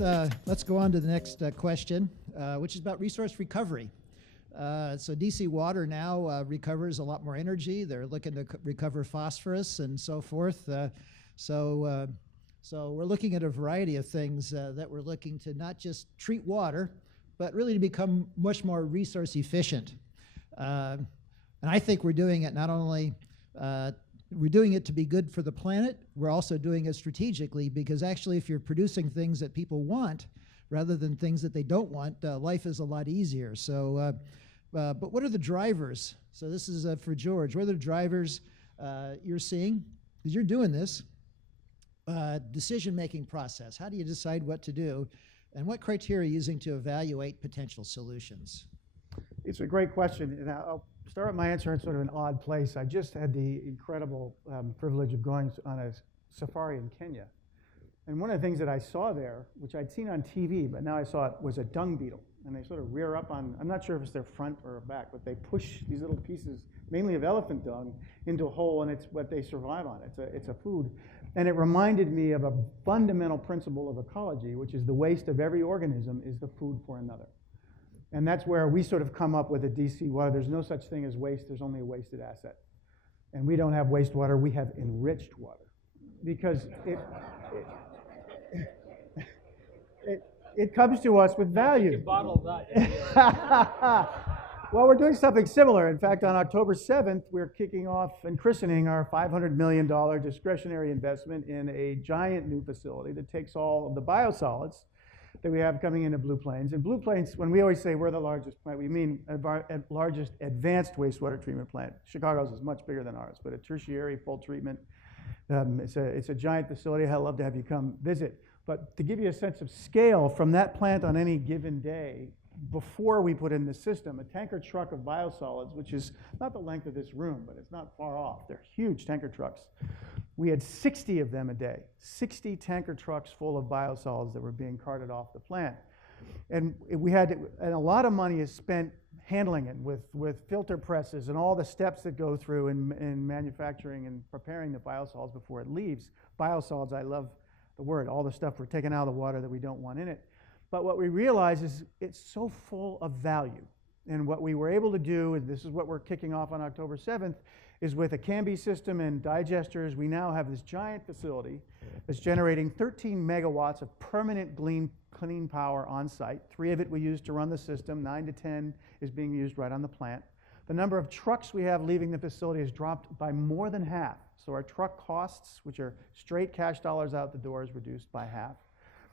let's go on to the next question, which is about resource recovery. So DC Water now recovers a lot more energy. They're looking to recover phosphorus and so forth. So we're looking at a variety of things that we're looking to not just treat water, but really to become much more resource efficient. And I think we're doing it not only we're doing it to be good for the planet, we're also doing it strategically, because actually if you're producing things that people want rather than things that they don't want, life is a lot easier. So, but what are the drivers? So this is for George. What are the drivers you're seeing? Because you're doing this decision-making process. How do you decide what to do? And what criteria are you using to evaluate potential solutions? It's a great question, and I'll start my answer in sort of an odd place. I just had the incredible privilege of going on a safari in Kenya. And one of the things that I saw there, which I'd seen on TV, but now I saw it, was a dung beetle. And they sort of rear up on, I'm not sure if it's their front or back, but they push these little pieces, mainly of elephant dung, into a hole, and it's what they survive on. It's a food. And it reminded me of a fundamental principle of ecology, which is the waste of every organism is the food for another. And that's where we sort of come up with a DC Water. There's no such thing as waste. There's only a wasted asset. And we don't have wastewater. We have enriched water. Because it comes to us with value. You can bottle that. Well, we're doing something similar. In fact, on October 7th, we're kicking off and christening our $500 million discretionary investment in a giant new facility that takes all of the biosolids that we have coming into Blue Plains. And Blue Plains, when we always say we're the largest plant, we mean largest advanced wastewater treatment plant. Chicago's is much bigger than ours, but a tertiary full treatment. It's a giant facility. I'd love to have you come visit. But to give you a sense of scale, from that plant on any given day, before we put in the system, a tanker truck of biosolids, which is not the length of this room, but it's not far off. They're huge tanker trucks. We had 60 of them a day, 60 tanker trucks full of biosolids that were being carted off the plant. And and a lot of money is spent handling it with filter presses and all the steps that go through in manufacturing and preparing the biosolids before it leaves. Biosolids, I love the word, all the stuff we're taking out of the water that we don't want in it. But what we realize is it's so full of value. And what we were able to do, and this is what we're kicking off on October 7th, is with a Canby system and digesters, we now have this giant facility that's generating 13 megawatts of permanent clean power on site. 3 of it we use to run the system, 9 to 10 is being used right on the plant. The number of trucks we have leaving the facility has dropped by more than half. So our truck costs, which are straight cash dollars out the door, is reduced by half.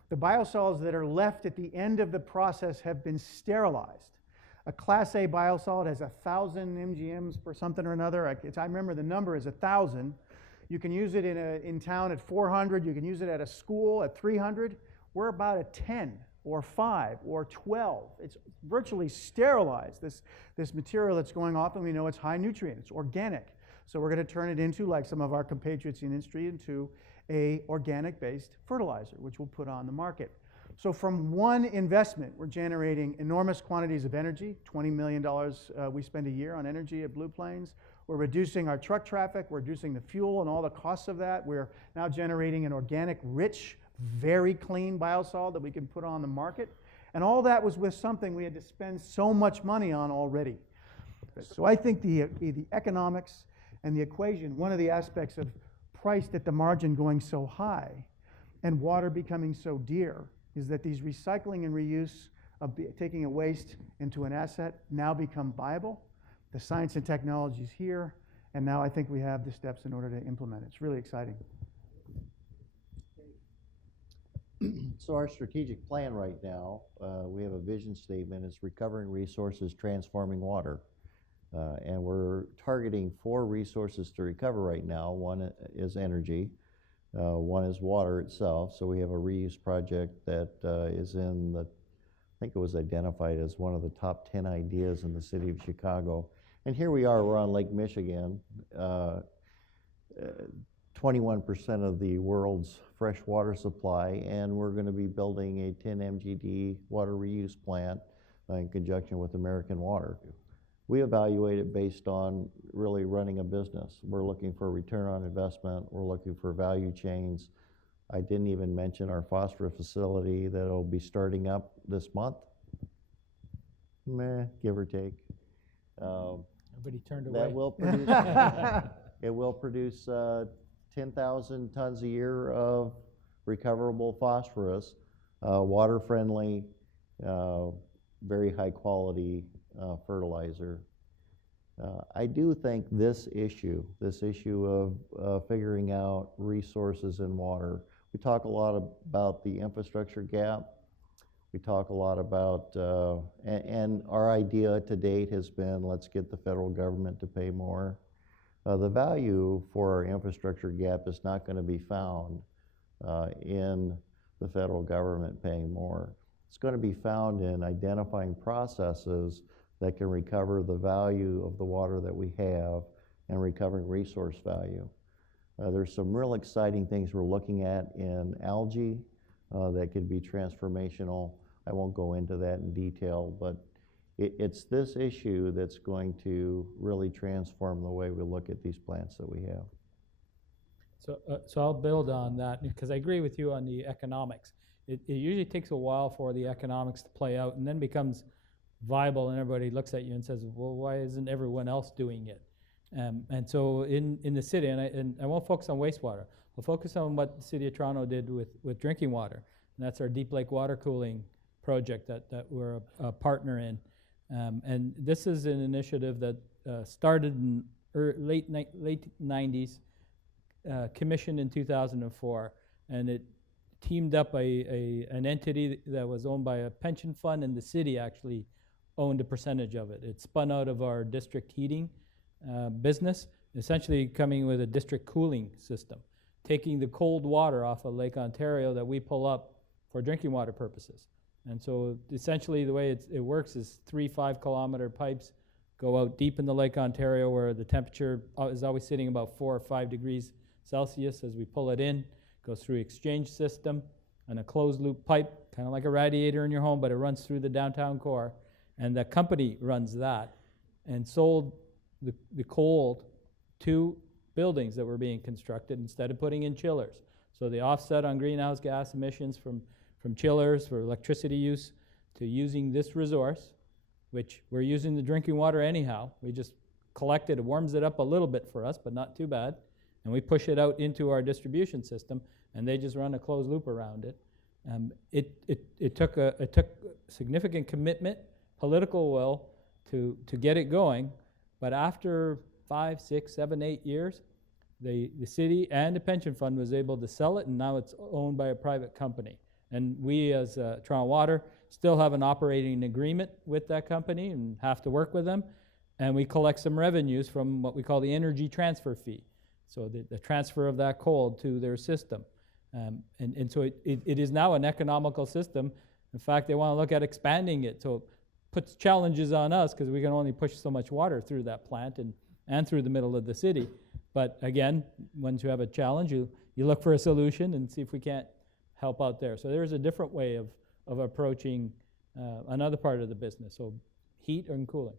The biosolids that are left at the end of the process have been sterilized. A Class A biosolid has 1,000 MGMs for something or another. I remember the number is 1,000. You can use it in town at 400. You can use it at a school at 300. We're about at 10 or 5 or 12. It's virtually sterilized, this material that's going off, and we know it's high nutrient. It's organic. So we're going to turn it into, like some of our compatriots in industry, into a organic-based fertilizer, which we'll put on the market. So from one investment, we're generating enormous quantities of energy, $20 million we spend a year on energy at Blue Plains. We're reducing our truck traffic, we're reducing the fuel and all the costs of that. We're now generating an organic, rich, very clean biosolid that we can put on the market. And all that was with something we had to spend so much money on already. So I think the economics and the equation, one of the aspects of priced at the margin going so high and water becoming so dear, is that these recycling and reuse of taking a waste into an asset now become viable. The science and technology is here, and now I think we have the steps in order to implement it. It's really exciting. So our strategic plan right now, we have a vision statement. It's recovering resources, transforming water. And we're targeting 4 resources to recover right now. One is energy. One is water itself. So we have a reuse project that is in the, I think it was identified as one of the top 10 ideas in the city of Chicago. And here we are, we're on Lake Michigan. 21% of the world's fresh water supply, and we're going to be building a 10 MGD water reuse plant in conjunction with American Water. We evaluate it based on really running a business. We're looking for return on investment. We're looking for value chains. I didn't even mention our phosphorus facility that'll be starting up this month. Give or take. Everybody turned That away. will produce, it will produce 10,000 tons a year of recoverable phosphorus, water-friendly, very high-quality fertilizer. I do think this issue of figuring out resources in water, we talk a lot about the infrastructure gap. We talk a lot about, and our idea to date has been, let's get the federal government to pay more. The value for our infrastructure gap is not going to be found in the federal government paying more. It's going to be found in identifying processes that can recover the value of the water that we have and recovering resource value. There's some real exciting things we're looking at in algae that could be transformational. I won't go into that in detail, but it's this issue that's going to really transform the way we look at these plants that we have. So I'll build on that because I agree with you on the economics. It usually takes a while for the economics to play out and then becomes viable and everybody looks at you and says, well, why isn't everyone else doing it? And so in the city, and I won't focus on wastewater, I'll focus on what the City of Toronto did with drinking water. And that's our Deep Lake Water Cooling project that we're a partner in. And this is an initiative that started in late 90s, commissioned in 2004, and it teamed up an entity that was owned by a pension fund, and the city actually owned a percentage of it. It spun out of our district heating business, essentially coming with a district cooling system, taking the cold water off of Lake Ontario that we pull up for drinking water purposes. And so essentially the way it works is 3 5-kilometer pipes go out deep in the Lake Ontario where the temperature is always sitting about 4 or 5 degrees Celsius as we pull it in, goes through exchange system and a closed loop pipe, kind of like a radiator in your home, but it runs through the downtown core. And the company runs that and sold the cold to buildings that were being constructed instead of putting in chillers. So the offset on greenhouse gas emissions from chillers for electricity use to using this resource, which we're using the drinking water anyhow. We just collect it, it warms it up a little bit for us, but not too bad. And we push it out into our distribution system, and they just run a closed loop around it. It took significant commitment, political will to get it going, but after 5, 6, 7, 8 years, the city and the pension fund was able to sell it, and now it's owned by a private company. And we as Toronto Water still have an operating agreement with that company and have to work with them, and we collect some revenues from what we call the energy transfer fee. So the transfer of that coal to their system. And so it is now an economical system. In fact, they want to look at expanding it. So it puts challenges on us because we can only push so much water through that plant and through the middle of the city. But again, once you have a challenge, you look for a solution and see if we can't help out there. So there's a different way of approaching another part of the business. So heat and cooling.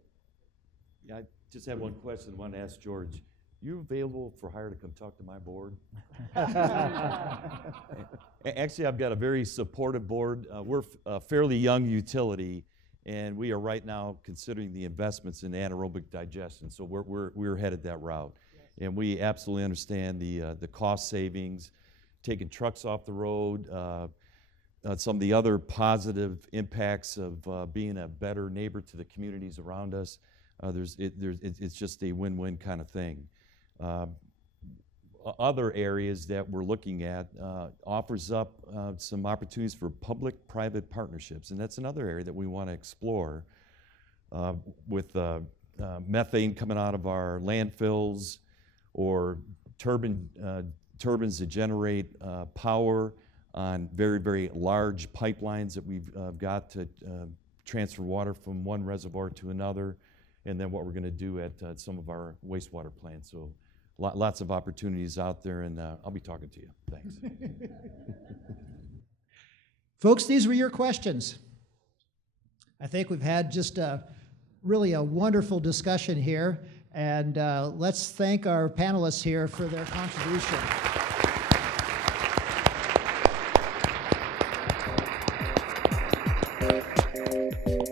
Yeah, I just have one question I want to ask George. You available for hire to come talk to my board? Actually, I've got a very supportive board. We're a fairly young utility, and we are right now considering the investments in anaerobic digestion. So we're headed that route, and we absolutely understand the cost savings, taking trucks off the road, some of the other positive impacts of being a better neighbor to the communities around us. It's just a win-win kind of thing. Other areas that we're looking at offers up some opportunities for public-private partnerships, and that's another area that we want to explore with methane coming out of our landfills or turbines that generate power on very, very large pipelines that we've got to transfer water from one reservoir to another, and then what we're going to do at some of our wastewater plants. So lots of opportunities out there, and I'll be talking to you. Thanks. Folks, these were your questions. I think we've had just really a wonderful discussion here, and let's thank our panelists here for their contribution. you.